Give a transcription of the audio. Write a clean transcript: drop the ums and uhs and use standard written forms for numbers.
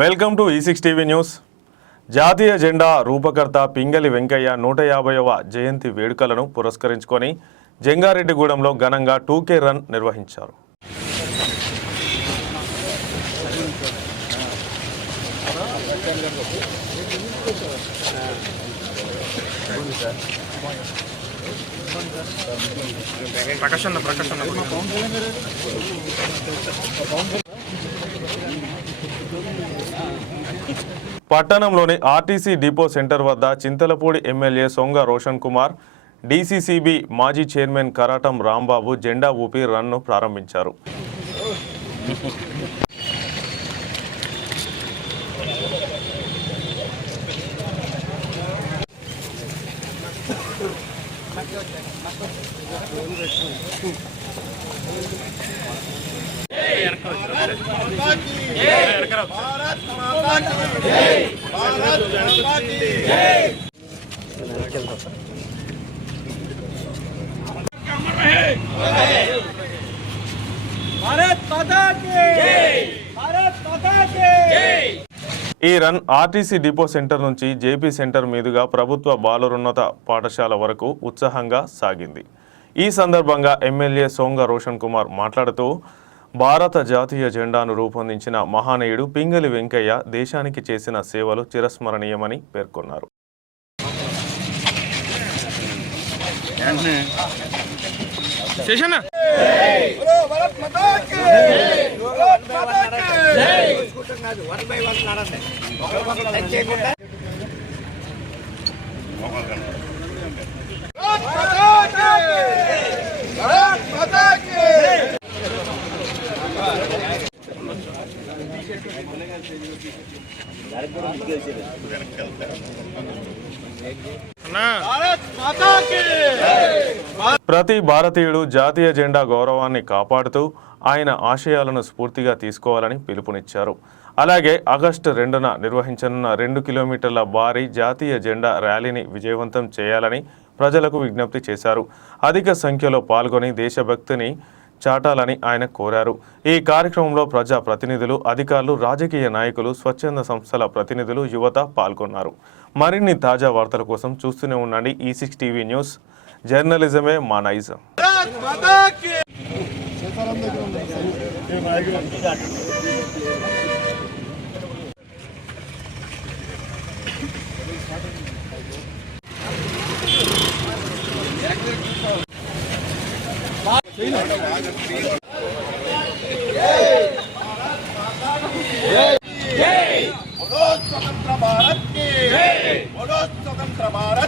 Welcome to E6 TV news. జాతీయ జెండా రూపకర్త పింగళి వెంకయ్య 150వ జయంతి వేడుకలను పురస్కరించుకొని జంగారెడ్డిగూడెంలో ఘనంగా 2K రన్ నిర్వహించారు. పట్టణంలోని ఆర్టీసీ డిపో సెంటర్ వద్ద చింతలపూడి ఎమ్మెల్యే సొంగ రోషన్ కుమార్, డీసీసీబీ మాజీ చైర్మన్ కరాటం రాంబాబు జెండా ఊపి రన్ను ప్రారంభించారు. ఈ రన్ ఆర్టీసీ డిపో సెంటర్ నుంచి జేపీ సెంటర్ మీదుగా ప్రభుత్వ బాలురున్నత పాఠశాల వరకు ఉత్సాహంగా సాగింది. ఈ సందర్భంగా ఎమ్మెల్యే సొంగ రోషన్ కుమార్ మాట్లాడుతూ భారత జాతీయ జెండాను రూపొందించిన మహానీయుడు పింగళి వెంకయ్య దేశానికి చేసిన సేవలు చిరస్మరణీయమని పేర్కొన్నారు. ప్రతి భారతీయుడు జాతీయ జెండా గౌరవాన్ని కాపాడుతూ ఆయన ఆశయాలను స్ఫూర్తిగా తీసుకోవాలని పిలుపునిచ్చారు. అలాగే ఆగస్టు 2న నిర్వహించనున్న 2 కిలోమీటర్ల భారీ జాతీయ జెండా ర్యాలీని విజయవంతం చేయాలని ప్రజలకు విజ్ఞప్తి చేశారు. అధిక సంఖ్యలో పాల్గొని దేశభక్తిని చాటాలని ఆయన కోరారు. ఈ కార్యక్రమంలో ప్రజా ప్రతినిధులు, అధికారులు, రాజకీయ నాయకులు, స్వచ్ఛంద సంస్థల ప్రతినిధులు, యువత పాల్గొన్నారు. మరిన్ని తాజా వార్తల కోసం చూస్తూనే ఉండండి E6 టీవీ న్యూస్. జర్నలిజమే మా నైజం. बोलो स्वतंत्र भारत की, बोलो स्वतंत्र भारत